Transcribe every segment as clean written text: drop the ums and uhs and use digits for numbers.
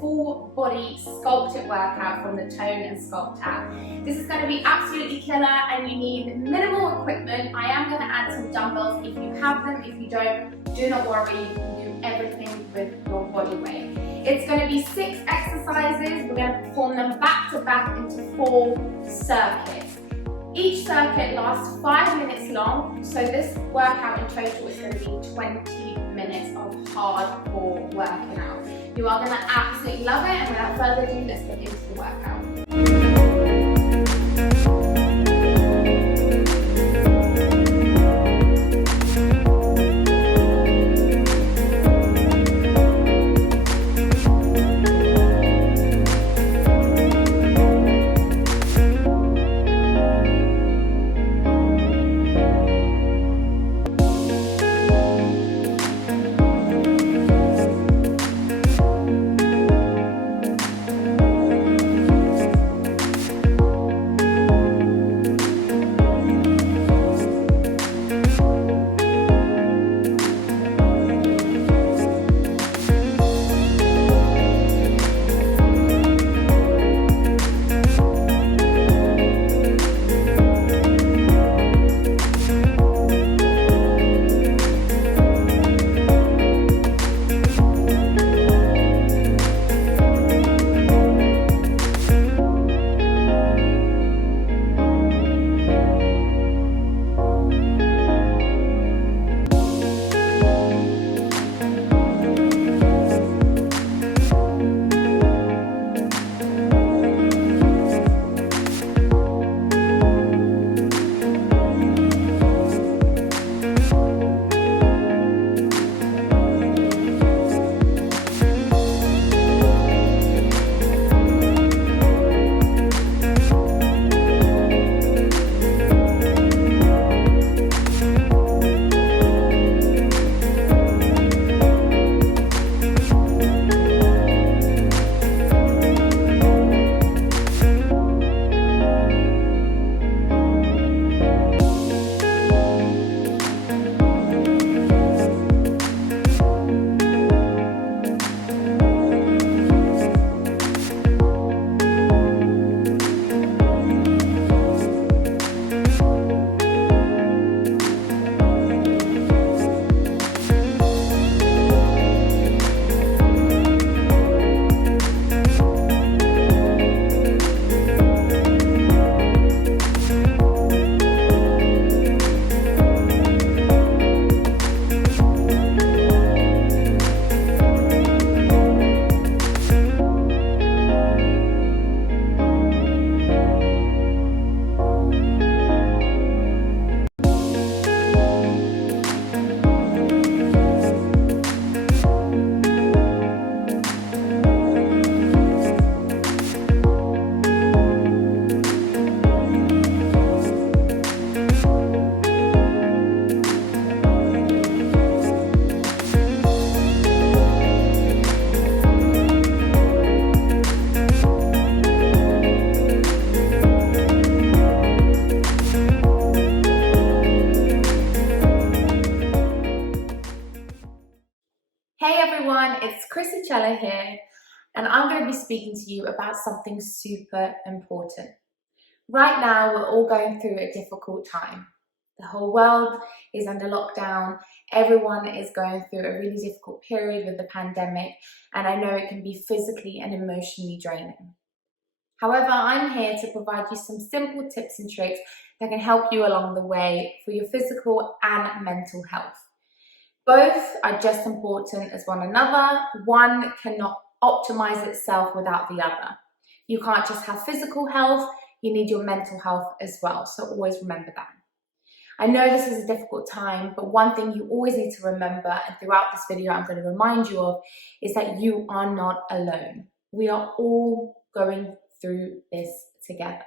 full body sculpted workout from the Tone and Sculpt app. This is going to be absolutely killer and you need minimal equipment. I am going to add some dumbbells if you have them. If you don't, do not worry, you can do everything with your body weight. It's going to be 6 exercises. We're going to perform them back to back into 4 circuits. Each circuit lasts 5 minutes long, so this workout in total is going to be 20 minutes of hardcore working out. You are going to absolutely love it, and without further ado, let's get into the workout. Hey everyone, it's Krissy Cela here, and I'm going to be speaking to you about something super important. Right now, we're all going through a difficult time. The whole world is under lockdown, everyone is going through a really difficult period with the pandemic, and I know it can be physically and emotionally draining. However, I'm here to provide you some simple tips and tricks that can help you along the way for your physical and mental health. Both are just important as one another. One cannot optimize itself without the other. You can't just have physical health, you need your mental health as well, so always remember that. I know this is a difficult time, but one thing you always need to remember, and throughout this video I'm going to remind you of, is that you are not alone. We are all going through this together.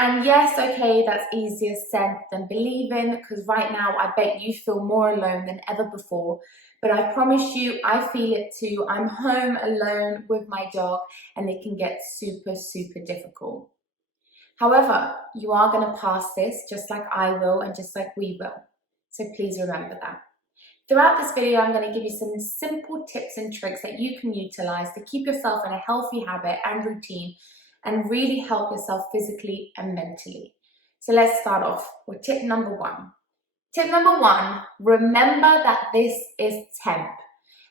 And yes, okay, that's easier said than believing, because right now I bet you feel more alone than ever before. But I promise you, I feel it too. I'm home alone with my dog, and it can get super, super difficult. However, you are going to pass this just like I will and just like we will. So please remember that. Throughout this video, I'm going to give you some simple tips and tricks that you can utilize to keep yourself in a healthy habit and routine and really help yourself physically and mentally. So let's start off with tip number one. Tip number one, remember that this is temp.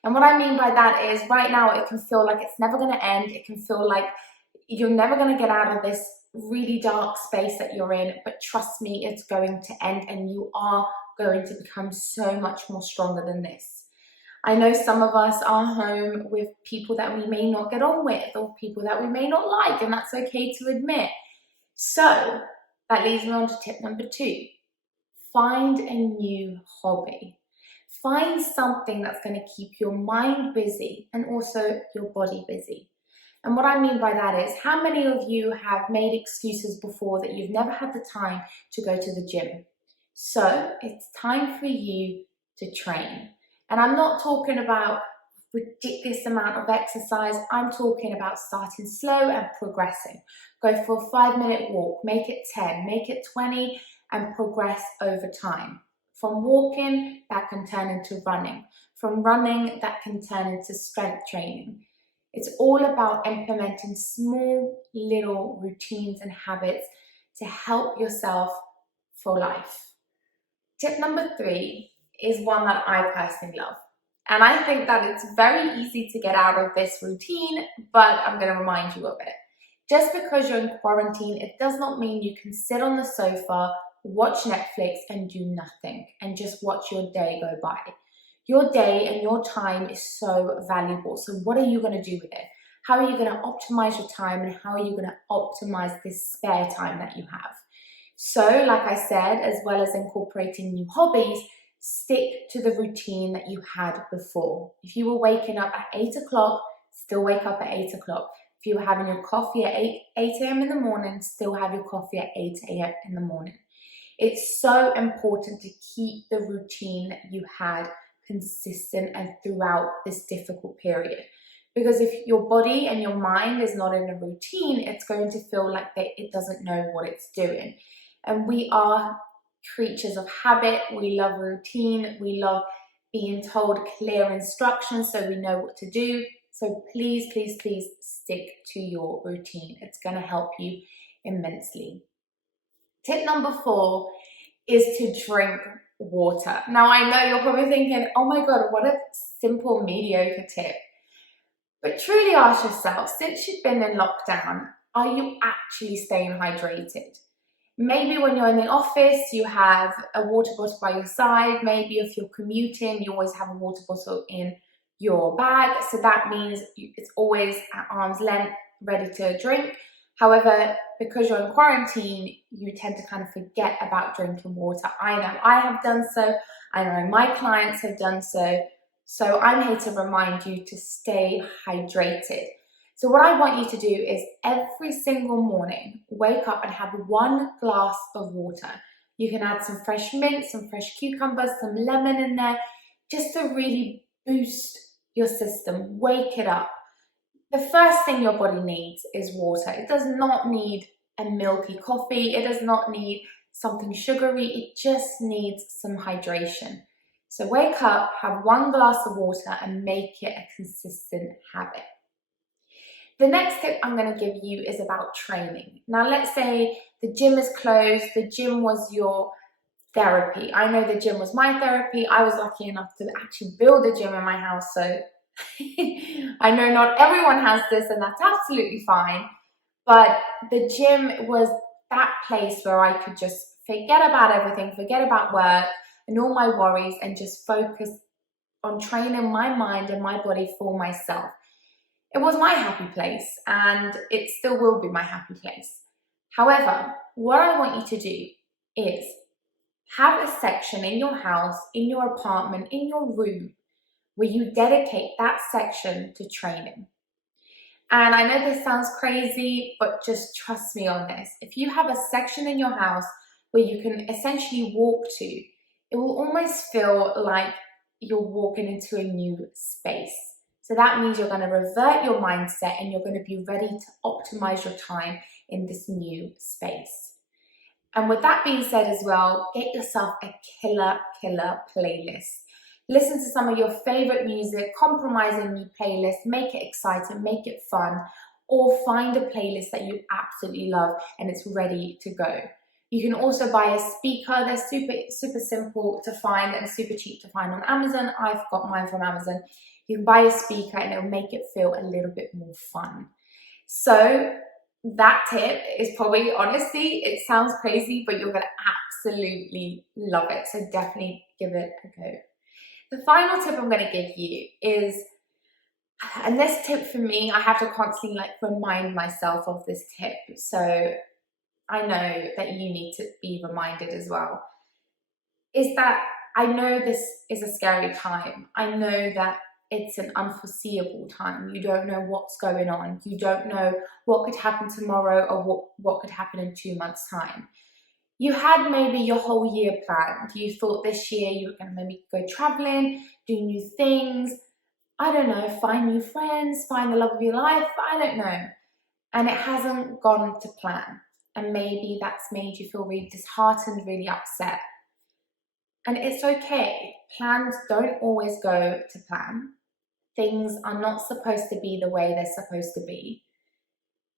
And what I mean by that is right now it can feel like it's never going to end. It can feel like you're never going to get out of this really dark space that you're in, but trust me, it's going to end and you are going to become so much more stronger than this. I know some of us are home with people that we may not get on with or people that we may not like, and that's okay to admit. So that leads me on to tip number two. Find a new hobby. Find something that's going to keep your mind busy and also your body busy. And what I mean by that is, how many of you have made excuses before that you've never had the time to go to the gym? So it's time for you to train. And I'm not talking about ridiculous amount of exercise. I'm talking about starting slow and progressing. Go for a 5-minute walk, make it 10, make it 20, and progress over time. From walking, that can turn into running. From running, that can turn into strength training. It's all about implementing small little routines and habits to help yourself for life. Tip number three is one that I personally love. And I think that it's very easy to get out of this routine, but I'm going to remind you of it. Just because you're in quarantine, it does not mean you can sit on the sofa, watch Netflix and do nothing and just watch your day go by. Your day and your time is so valuable. So what are you going to do with it? How are you going to optimize your time and how are you going to optimize this spare time that you have? So like I said, as well as incorporating new hobbies, stick to the routine that you had before. If you were waking up at 8 o'clock, still wake up at 8 o'clock. If you were having your coffee at 8 a.m. in the morning, still have your coffee at 8 a.m. in the morning. It's so important to keep the routine that you had consistent and throughout this difficult period. Because if your body and your mind is not in a routine, it's going to feel like it doesn't know what it's doing. And we are creatures of habit. We love routine. We love being told clear instructions so we know what to do. So please, please, please stick to your routine. It's going to help you immensely. Tip number 4 is to drink water. Now I know you're probably thinking, oh my God, what a simple, mediocre tip. But truly ask yourself, since you've been in lockdown, are you actually staying hydrated? Maybe when you're in the office, you have a water bottle by your side. Maybe if you're commuting, you always have a water bottle in your bag. So that means it's always at arm's length, ready to drink. However, because you're in quarantine, you tend to kind of forget about drinking water. I know I have done so. I know my clients have done so. So I'm here to remind you to stay hydrated. So what I want you to do is every single morning, wake up and have 1 glass of water. You can add some fresh mint, some fresh cucumbers, some lemon in there, just to really boost your system, wake it up. The first thing your body needs is water. It does not need a milky coffee. It does not need something sugary. It just needs some hydration. So wake up, have 1 glass of water and make it a consistent habit. The next tip I'm going to give you is about training. Now let's say the gym is closed. The gym was your therapy. I know the gym was my therapy. I was lucky enough to actually build a gym in my house, so I know not everyone has this and that's absolutely fine, but the gym was that place where I could just forget about everything, forget about work and all my worries and just focus on training my mind and my body for myself. It was my happy place and it still will be my happy place. However, what I want you to do is have a section in your house, in your apartment, in your room where you dedicate that section to training. And I know this sounds crazy, but just trust me on this. If you have a section in your house where you can essentially walk to, it will almost feel like you're walking into a new space. So that means you're going to revert your mindset and you're going to be ready to optimize your time in this new space. And with that being said as well, get yourself a killer playlist. Listen to some of your favorite music, compromise a new playlist, make it exciting, make it fun, or find a playlist that you absolutely love and it's ready to go. You can also buy a speaker. They're super simple to find and super cheap to find on Amazon. I've got mine from Amazon. You can buy a speaker and it'll make it feel a little bit more fun. So that tip is probably, honestly, it sounds crazy, but you're gonna absolutely love it. So definitely give it a go. The final tip I'm gonna give you is, and this tip for me, I have to constantly remind myself of this tip. So I know that you need to be reminded as well, is that I know this is a scary time. I know that it's an unforeseeable time. You don't know what's going on. You don't know what could happen tomorrow or what could happen in 2 months' time. You had maybe your whole year planned. You thought this year you were going to maybe go traveling, do new things, I don't know, find new friends, find the love of your life, I don't know. And it hasn't gone to plan. And maybe that's made you feel really disheartened, really upset. And it's okay. Plans don't always go to plan. Things are not supposed to be the way they're supposed to be.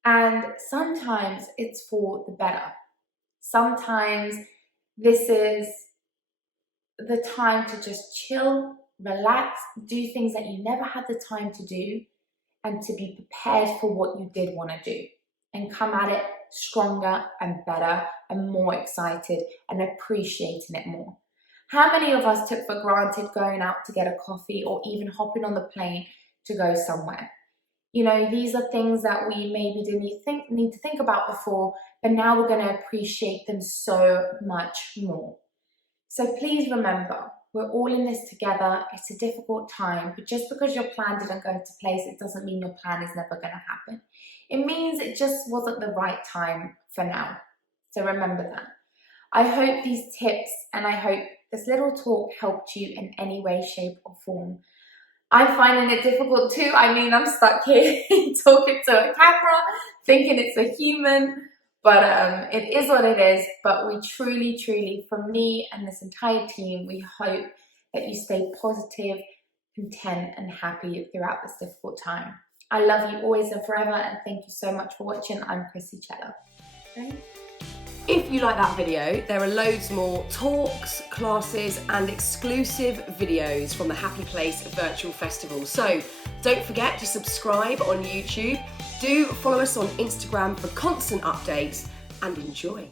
And sometimes it's for the better. Sometimes this is the time to just chill, relax, do things that you never had the time to do, and to be prepared for what you did want to do and come at it stronger and better and more excited and appreciating it more. How many of us took for granted going out to get a coffee or even hopping on the plane to go somewhere? You know, these are things that we maybe didn't need to think about before, but now we're going to appreciate them so much more. So please remember, we're all in this together. It's a difficult time, but just because your plan didn't go into place, it doesn't mean your plan is never going to happen. It means it just wasn't the right time for now. So remember that. I hope these tips and I hope this little talk helped you in any way, shape or form. I'm finding it difficult too. I mean, I'm stuck here talking to a camera, thinking it's a human, but it is what it is. But we truly, from me and this entire team, we hope that you stay positive, content and happy throughout this difficult time. I love you always and forever, and thank you so much for watching. I'm Krissy Cela. Okay? If you like that video, there are loads more talks, classes and exclusive videos from the Happy Place Virtual Festival. So don't forget to subscribe on YouTube. Do follow us on Instagram for constant updates and enjoy.